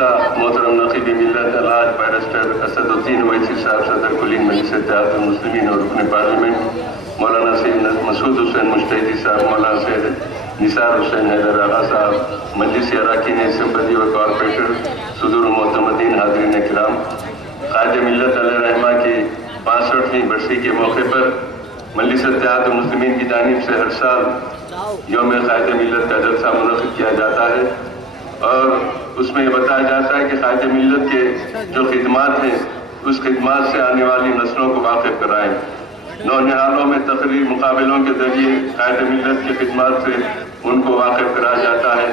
جلسہ محترم نقیب ملت الحاج بیرسٹر اسد الدین اویسی صاحب صدر کلین مجلس اتحاد المسلمین اور رکن پارلیمنٹ، مولانا سید مسعود حسین مجتہدی صاحب، مولانا سید نثار حسین حیدر آغا صاحب، مجلس اراکین اسمبلی و کارپوریٹر، صدور معتمدین، حاضرین کرام، قائد ملت علیہ رحمہ کی 65ویں برسی کے موقع پر مجلس اتحاد المسلمین کی جانب سے ہر سال یوم قائد ملت کا جلسہ منعقد کیا جاتا ہے، اور اس میں یہ بتایا جاتا ہے کہ قائد ملت کے جو خدمات ہیں اس خدمات سے آنے والی نسلوں کو واقف کرائیں۔ نونہالوں میں تقریر مقابلوں کے ذریعے قائد ملت کی خدمات سے ان کو واقف کرایا جاتا ہے،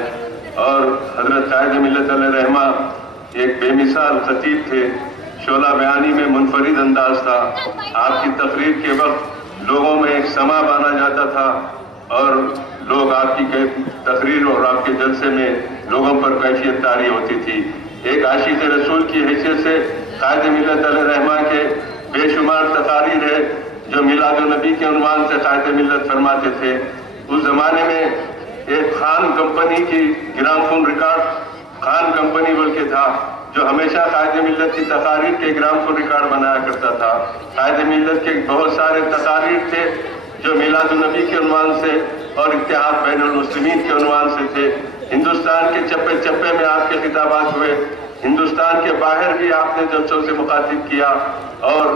اور حضرت قائد ملت علیہ رحمہ ایک بے مثال خطیب تھے، شعلہ بیانی میں منفرد انداز تھا۔ آپ کی تقریر کے وقت لوگوں میں ایک سما بانا جاتا تھا، اور لوگ آپ کی تقریر اور آپ کے جلسے میں لوگوں پر کیفیت طاری ہوتی تھی۔ ایک عاشق رسول کی حیثیت سے قائد ملت علیہ رحمہ کے بے شمار تقاریر ہے جو میلاد النبی کے عنوان سے قائد ملت فرماتے تھے۔ اس زمانے میں ایک خان کمپنی کی gram phone record, Khan company بلکہ تھا، جو ہمیشہ قائد ملت کی تقاریر کے گرام فون ریکارڈ بنایا کرتا تھا۔ قائد ملت کے بہت سارے تقاریر تھے جو میلاد النبی کے عنوان سے اور اتحاد بین المسلمین کے عنوان سے تھے۔ ہندوستان کے چپے چپے میں آپ کے خطابات ہوئے، ہندوستان کے باہر بھی آپ نے جلسوں سے مخاطب کیا، اور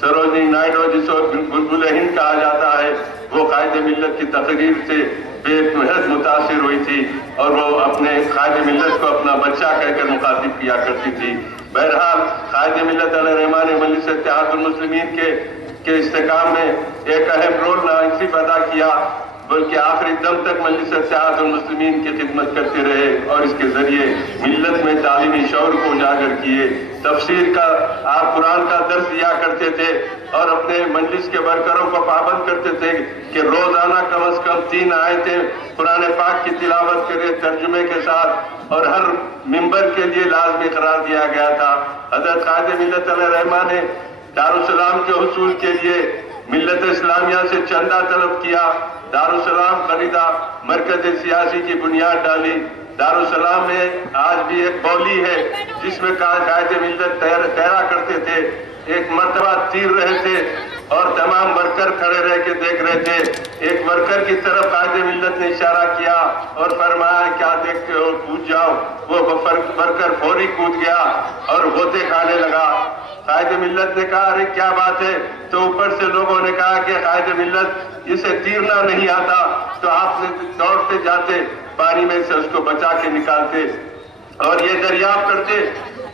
سروجنی نائیڈو جس کو بلبل ہند کہا جاتا ہے، وہ قائد ملت کی تقریر سے بے حد متاثر ہوئی تھی، اور وہ اپنے قائد ملت کو اپنا بچہ کہہ کر مخاطب کیا کرتی تھی۔ بہرحال قائد ملت علیہ رحمہ نے مجلس اتحاد المسلمین کے استحکام میں ایک اہم رول نہ صرف ادا کیا بلکہ آخری دم تک مجلس اتحاد المسلمین کی خدمت کرتے رہے، اور اس کے ذریعے ملت میں تعلیمی شعور کو اجاگر کیے۔ تفسیر کا آپ قرآن کا درس دیا کرتے تھے، اور اپنے مجلس کے ورکروں کو پابند کرتے تھے کہ روزانہ کم از کم 3 آیتیں قرآن پاک کی تلاوت کرے ترجمے کے ساتھ، اور ہر ممبر کے لیے لازمی قرار دیا گیا تھا۔ حضرت قائد ملت علیہ رحمہ نے دارالسلام کے حصول کے لیے ملت اسلامیہ سے چندہ طلب کیا، دارالسلام خریدا، مرکز سیاسی کی بنیاد ڈالی۔ دارالسلام میں آج بھی ایک بولی ہے جس میں قائد ملت تیرا کرتے تھے، ایک مرتبہ تیر رہے تھے اور تمام ورکر کھڑے رہ کے دیکھ رہے تھے۔ ایک ورکر کی طرف قائد ملت نے اشارہ کیا اور فرمایا کیا دیکھتے ہو، کود جاؤ۔ وہ ورکر فوری کود گیا اور غوطے کھانے لگا۔ قائد ملت نے کہا ارے کیا بات ہے؟ تو اوپر سے لوگوں نے کہا کہ قائد ملت اسے تیرنا نہیں آتا، تو آپ نے دوڑتے جاتے پانی میں سے اس کو بچا کے نکالتے، اور یہ دریافت کرتے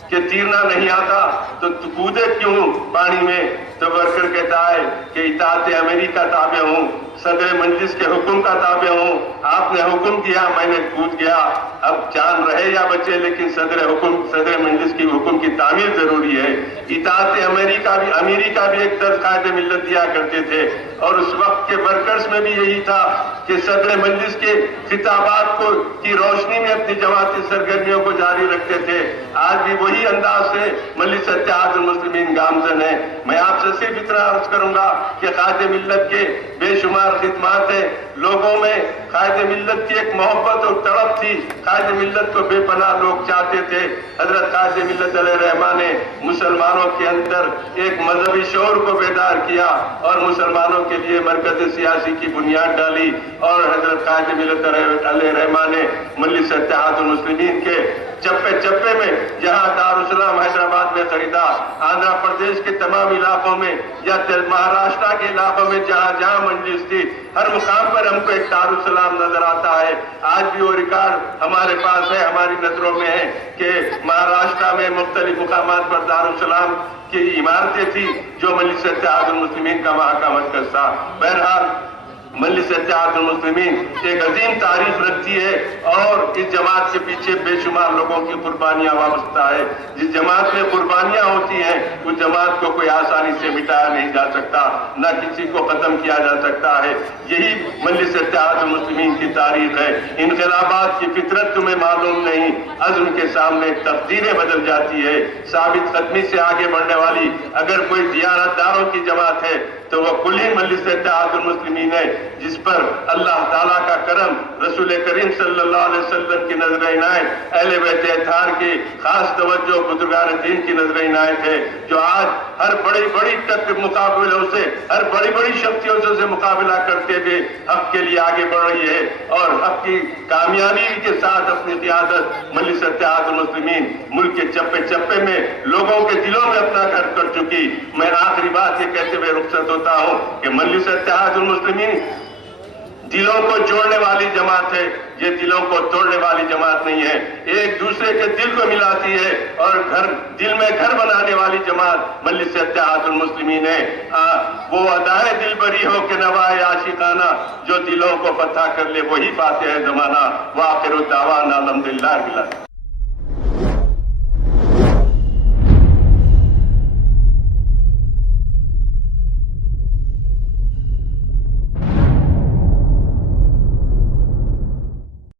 کہ تیرنا نہیں آتا تو کودے کیوں پانی میں؟ تو ورکر کہتا ہے کہ اطاعت امری کا تابع ہوں، صدر مجلس کے حکم کا تابع ہوں، آپ نے حکم دیا میں نے کود گیا، اب جان رہے یا بچے لیکن صدر مجلس کی حکم کی تعمیر ضروری ہے۔ اطاعت امری کا بھی ایک درس قائد ملت دیا کرتے تھے، اور اس وقت کے ورکرز میں بھی یہی تھا کہ صدر مجلس کے خطابات کی روشنی میں اپنی جماعتی سرگرمیوں کو جاری رکھتے تھے۔ آج بھی وہی انداز سے مجلس اتحاد المسلمین گامزن ہے۔ میں آپ سے صرف اتنا عرض کروں گا کہ قائد ملت کے بے شمار خدمات ہیں، لوگوں میں قائد ملت کی ایک محبت اور تڑپ تھی، قائد ملت کو بے پناہ لوگ چاہتے تھے۔ حضرت قائد ملت علیہ رحمہ نے مسلمانوں کے اندر ایک مذہبی شعور کو بیدار کیا اور مسلمانوں کے لیے مرکز سیاسی کی بنیاد ڈالی، اور حضرت قائد ملت علیہ رحمہ نے مجلس اتحاد المسلمین کے چپے چپے میں، جہاں دارالسلام حیدرآباد میں خریدا، آندھرا پردیش کے تمام علاقوں میں یا مہاراشٹر کے علاقوں میں جہاں جہاں مجلس تھی، ہر مقام پر ہم کو ایک دارالسلام نظر آتا ہے۔ آج بھی وہ ریکارڈ ہمارے پاس ہے، ہماری نظروں میں ہے کہ مہاراشٹر میں مختلف مقامات پر دارالسلام کی عمارتیں تھی جو مجلس اتحاد المسلمین کا وہاں کا مرکز تھا۔ بہرحال مجلس اتحاد المسلمین ایک عظیم تاریخ رکھتی ہے، اور اس جماعت کے پیچھے بے شمار لوگوں کی قربانیاں وابستہ ہے۔ جس جماعت میں قربانیاں ہوتی ہیں اس جماعت کو کوئی آسانی سے مٹایا نہیں جا سکتا، نہ کسی کو ختم کیا جا سکتا ہے۔ یہی مجلس اتحاد المسلمین کی تاریخ ہے۔ انقلابات کی فطرت تمہیں معلوم نہیں، عزم کے سامنے تقدیریں بدل جاتی ہے۔ ثابت قدمی سے آگے بڑھنے والی اگر کوئی دیانتداروں کی جماعت ہے تو وہ کلی مجلس اتحاد المسلمین ہے، جس پر اللہ تعالیٰ کا کرم، رسول کریم صلی اللہ علیہ وسلم کی نظر عنایت، اہل بیت اطہار کی خاص توجہ بزرگان دین کی نظر عنایت ہے، جو آج ہر بڑی بڑی مقابلوں سے، ہر بڑی بڑی شخصیوں سے مقابلہ کرتے ہوئے حق کے لیے آگے بڑھ رہی ہے اور حق کی کامیابی کے ساتھ اپنی قیادت مجلس اتحاد المسلمین ملک کے چپے چپے میں لوگوں کے دلوں میں اپنا گھر کر چکی۔ میں آخری بات یہ کہتے ہوئے رخصت ہوتا ہوں کہ مجلس اتحاد المسلمین دلوں کو جوڑنے والی جماعت ہے، یہ دلوں کو توڑنے والی جماعت نہیں ہے، ایک دوسرے کے دل کو ملاتی ہے اور دل میں گھر بنانے والی جماعت مجلس اتحاد المسلمین ہے۔ وہ ادائے دل بری ہو کہ نوائے عاشقانہ، جو دلوں کو فتح کر لے وہی فاتح ہے زمانہ۔ وآخر دعوانا الحمدللہ رب العالمین۔